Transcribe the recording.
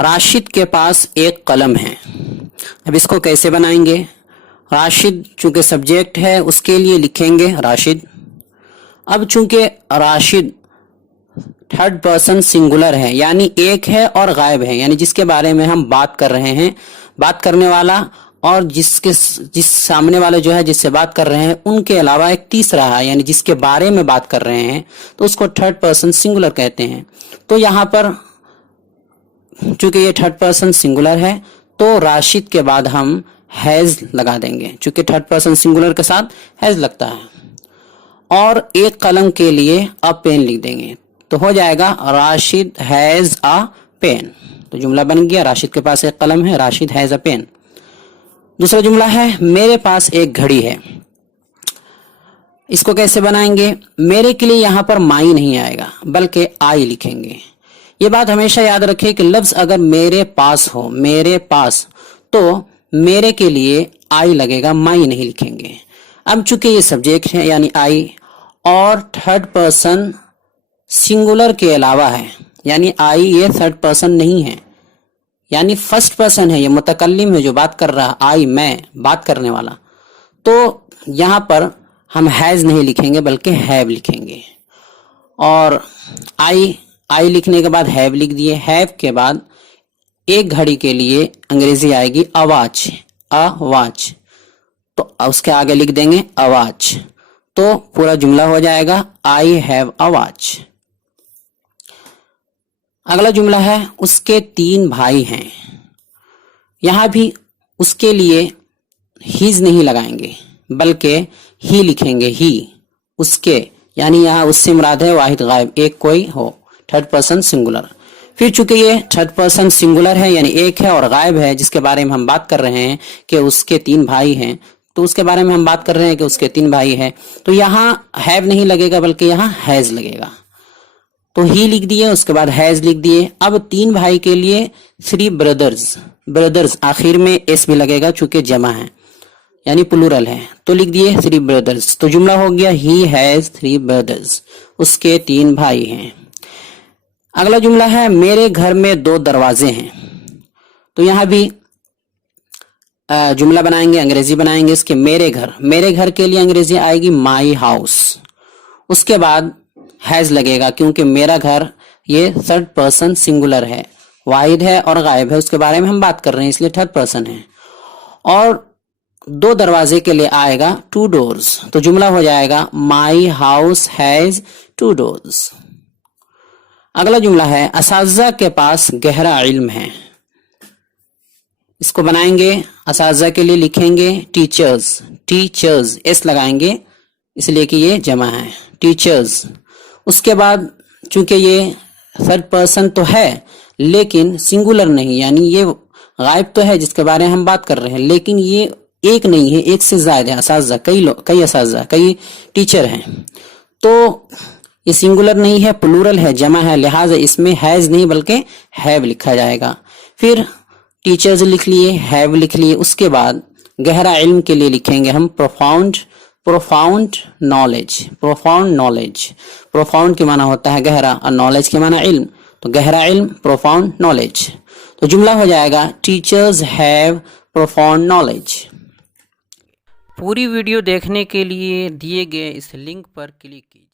राशिद के पास एक कलम है। अब इसको कैसे बनाएंगे? राशिद चूंकि सब्जेक्ट है उसके लिए लिखेंगे राशिद। अब चूंकि राशिद थर्ड पर्सन सिंगुलर है यानी एक है और गायब है, यानी जिसके बारे में हम बात कर रहे हैं, बात करने वाला और जिस सामने वाले जो है जिससे बात कर रहे हैं उनके अलावा एक तीसरा है, यानी जिसके बारे में बात कर रहे हैं, तो उसको थर्ड पर्सन सिंगुलर कहते हैं। तो यहाँ पर चूंकि ये थर्ड पर्सन सिंगुलर है तो राशिद के बाद हम हैज लगा देंगे, चूंकि थर्ड पर्सन सिंगुलर के साथ हैज लगता है। और एक कलम के लिए अ पेन लिख देंगे तो हो जाएगा राशिद हैज अ पेन। तो जुमला बन गया, राशिद के पास एक कलम है, राशिद हैज अ पेन। दूसरा जुमला है मेरे पास एक घड़ी है। इसको कैसे बनाएंगे? मेरे के लिए यहाँ पर माई नहीं आएगा बल्कि आई लिखेंगे। ये बात हमेशा याद रखें कि लफ्ज अगर मेरे पास हो, मेरे पास, तो मेरे के लिए आई लगेगा, माई नहीं लिखेंगे। अब चूंकि ये सब्जेक्ट है यानी आई और थर्ड पर्सन सिंगुलर के अलावा है, यानी आई ये थर्ड पर्सन नहीं है, यानी फर्स्ट पर्सन है, ये मुतकल्लिम है जो बात कर रहा, आई मैं बात करने वाला, तो यहाँ पर हम हैज नहीं लिखेंगे बल्कि हैव लिखेंगे। और आई लिखने के बाद हैव लिख दिए। हैव के बाद एक घड़ी के लिए अंग्रेजी आएगी अवाच, अवाच, तो उसके आगे लिख देंगे अवाच, तो पूरा जुमला हो जाएगा आई हैव अ वॉच। अगला जुमला है उसके 3 भाई हैं। यहां भी उसके लिए हीज नहीं लगाएंगे बल्कि ही लिखेंगे, ही, उसके, यानी यहां उससे मुराद है वाहिद गायब, एक कोई हो, थर्ड पर्सन सिंगुलर। फिर चूंकि ये थर्ड पर्सन सिंगुलर है यानी एक है और गायब है, जिसके बारे में हम बात कर रहे हैं कि उसके 3 भाई हैं, तो उसके बारे में हम बात कर रहे हैं कि उसके 3 भाई हैं, तो यहाँ हैव नहीं लगेगा बल्कि यहाँ हैज लगेगा। तो ही लिख दिए, उसके बाद हैज लिख दिए। अब 3 भाई के लिए 3 ब्रदर्स, ब्रदर्स आखिर में एस भी लगेगा चूंकि जमा है यानी प्लूरल है, तो लिख दिए 3 ब्रदर्स। तो जुमला हो गया ही हैज 3 ब्रदर्स, उसके 3 भाई हैं। अगला जुमला है मेरे घर में 2 दरवाजे हैं। तो यहां भी जुमला बनाएंगे, अंग्रेजी बनाएंगे इसके मेरे घर, मेरे घर के लिए अंग्रेजी आएगी माई हाउस, उसके बाद हैज लगेगा क्योंकि मेरा घर ये थर्ड पर्सन सिंगुलर है, वाहिद है और गायब है, उसके बारे में हम बात कर रहे हैं इसलिए थर्ड पर्सन है। और 2 दरवाजे के लिए आएगा 2 डोर्स, तो जुमला हो जाएगा माई हाउस हैज 2 डोर्स। अगला जुमला है असातिज़ा के पास गहरा इल्म है। इसको बनाएंगे, असातिज़ा के लिए लिखेंगे टीचर्स, टीचर्स एस लगाएंगे इसलिए कि ये जमा है, टीचर्स। उसके बाद चूंकि ये थर्ड पर्सन तो है लेकिन सिंगुलर नहीं, यानी ये गायब तो है जिसके बारे में हम बात कर रहे हैं, लेकिन ये एक नहीं है, एक से ज्यादा है असातिज़ा, कई असातिज़ा, कई टीचर हैं, तो ये सिंगुलर नहीं है, प्लूरल है, जमा है, लिहाजा इसमें हैज नहीं बल्कि हैव लिखा जाएगा। फिर टीचर्स लिख लिए, हैव लिख लिए, उसके बाद गहरा इल्म के लिए लिखेंगे हम profound, profound knowledge, profound knowledge, profound के माना होता है गहरा और नॉलेज के माना इल्म, तो गहरा इल्म प्रोफाउंड नॉलेज। तो जुमला हो जाएगा टीचर्स हैव प्रोफाउंड नॉलेज। पूरी वीडियो देखने के लिए दिए गए इस लिंक पर क्लिक कीजिए।